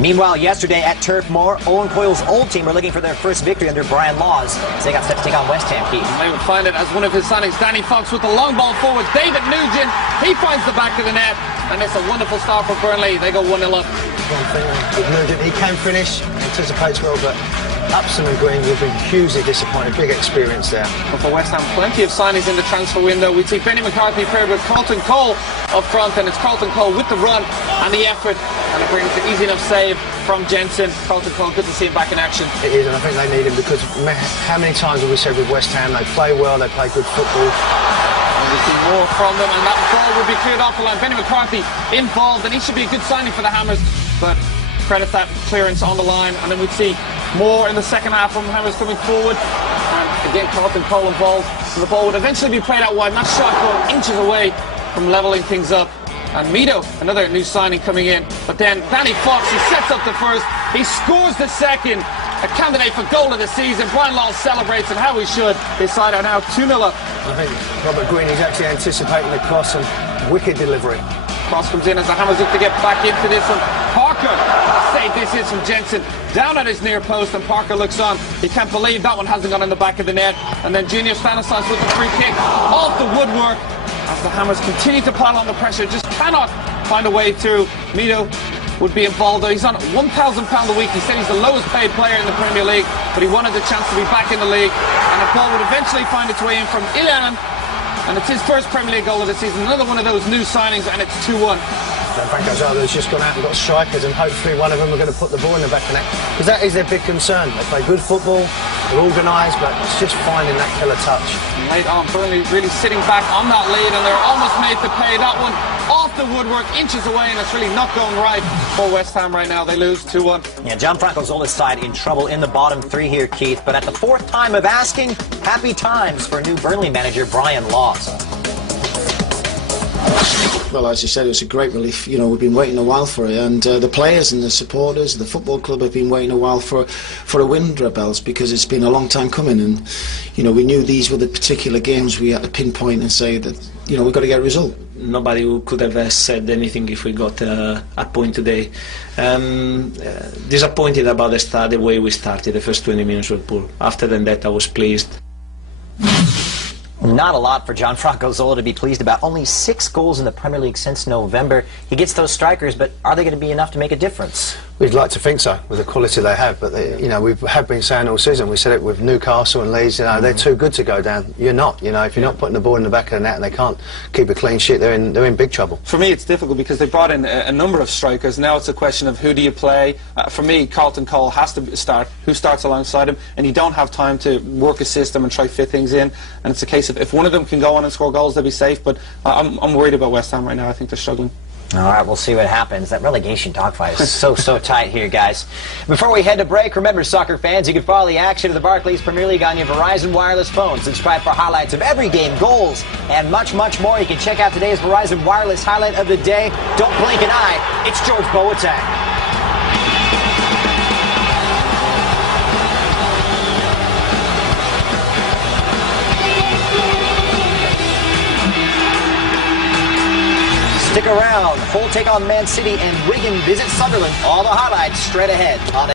Meanwhile, yesterday at Turf Moor, Owen Coyle's old team were looking for their first victory under Brian Laws as they got set to take on West Ham. Keith. They would find it as one of his signings. Danny Fox with the long ball forwards. David Nugent, he finds the back of the net, and it's a wonderful start for Burnley. They go 1-0 up. One thing with Nugent, he can finish, anticipates well, but Upson and Green will be hugely disappointed. Big experience there. But for West Ham, plenty of signings in the transfer window. We see Benny McCarthy paired with Carlton Cole up front, and it's Carlton Cole with the run and the effort, and it brings an easy enough save from Jensen. Carlton Cole, good to see him back in action. It is, and I think they need him because how many times have we said with West Ham, they play well, they play good football. And we see more from them, and that ball will be cleared off the line. Benny McCarthy involved, and he should be a good signing for the Hammers, but credit that clearance on the line, and then we'd see more in the second half from Hammers coming forward. And again, Carlton Cole involved, so the ball would eventually be played out wide. That shot going inches away from levelling things up. And Mito, another new signing coming in. But then Danny Fox, he sets up the first, he scores the second. A candidate for goal of the season. Brian Laws celebrates, and how he should. His side are now 2-0 up. I think Robert Green is actually anticipating the cross and wicked delivery. Cross comes in as the Hammers look to get back into this one. Parker, save this is from Jensen, down at his near post, and Parker looks on. He can't believe that one hasn't gone in the back of the net. And then Junior Stanislas with the free kick off the woodwork as the Hammers continue to pile on the pressure, just cannot find a way through. Mito would be involved though. He's on £1,000 a week. He said he's the lowest paid player in the Premier League, but he wanted the chance to be back in the league, and the ball would eventually find its way in from Ilan. And it's his first Premier League goal of the season. Another one of those new signings, and it's 2-1. Franco Zala's just gone out and got strikers, and hopefully one of them are going to put the ball in the back of the net. Because that is their big concern. They play good football, they're organised, but it's just finding that killer touch. And late on, Burnley really sitting back on that lead, and they're almost made to pay that one off the woodwork, inches away, and it's really not going right for West Ham right now. They lose 2-1. Yeah, John Franco's oldest side in trouble in the bottom three here, Keith. But at the fourth time of asking, happy times for new Burnley manager Brian Laws. Well, as you said, it was a great relief. You know, we've been waiting a while for it, and the players and the supporters, the football club have been waiting a while for a win, Rebels, because it's been a long time coming. And you know, we knew these were the particular games we had to pinpoint and say that, you know, we've got to get a result. Nobody could have said anything if we got a point today. Disappointed about the start, the way we started. The first 20 minutes were poor. After that, I was pleased. Not a lot for John Franco Zola to be pleased about. Only 6 goals in the Premier League since November. He gets those strikers, but are they going to be enough to make a difference? We'd like to think so, with the quality they have, but they, you know, we have been saying all season, we said it with Newcastle and Leeds, you know, they're too good to go down. You're not, you know, if you're not putting the ball in the back of the net and they can't keep a clean sheet, they're in big trouble. For me, it's difficult because they brought in a number of strikers. Now it's a question of who do you play. For me, Carlton Cole has to start. Who starts alongside him? And you don't have time to work a system and try fit things in. And it's a case of if one of them can go on and score goals, they'll be safe. But I'm worried about West Ham right now. I think they're struggling. All right, we'll see what happens. That relegation dogfight is so tight here, guys. Before we head to break, remember, soccer fans, you can follow the action of the Barclays Premier League on your Verizon wireless phone. Subscribe for highlights of every game, goals, and much, much more. You can check out today's Verizon wireless highlight of the day. Don't blink an eye. It's George Boateng. Stick around. Hull take on Man City, and Wigan visit Sunderland. All the highlights straight ahead on